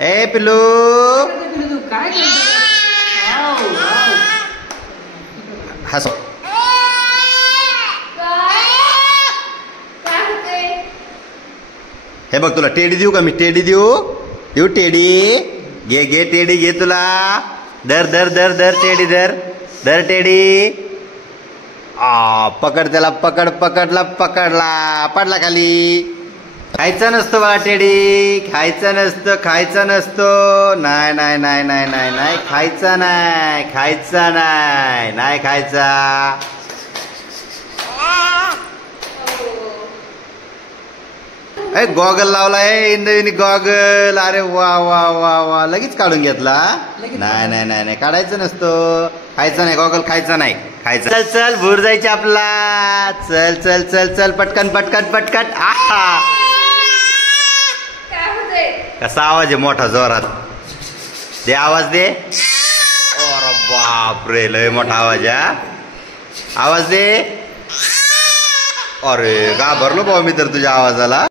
ए पिल्लू हसो. हे बघ तुला टेडी देऊ का मी? टेडी देऊ टेडी. घे घे टेडी घे तुला. धर धर धर धर टेडी धर धर टेडी. पकड त्याला पकड. पकडला पडला खाली. खायचं नसतं बघा टेडी. खायचं नसतं. नाही नाही नाही नाही नाही नाही खायचा नाही खायचा. गॉगल लावलाय इंद्रनी गॉगल. अरे वा वा वा वा लगेच काढून घेतला. नाही नाही नाही नाही काढायचं नसतं. खायचं नाही गॉगल. खायचा नाही खायचं. चल चल भूर जायचे आपला. चल चल चल चल पटकन पटकन पटकन. कसा आवाज आहे मोठा जोरात. दे आवाज दे. अरे बापरे लय मोठा आवाज आहे. आवाज दे. अरे घाबरलो भाऊ मी तर तुझ्या आवाजाला.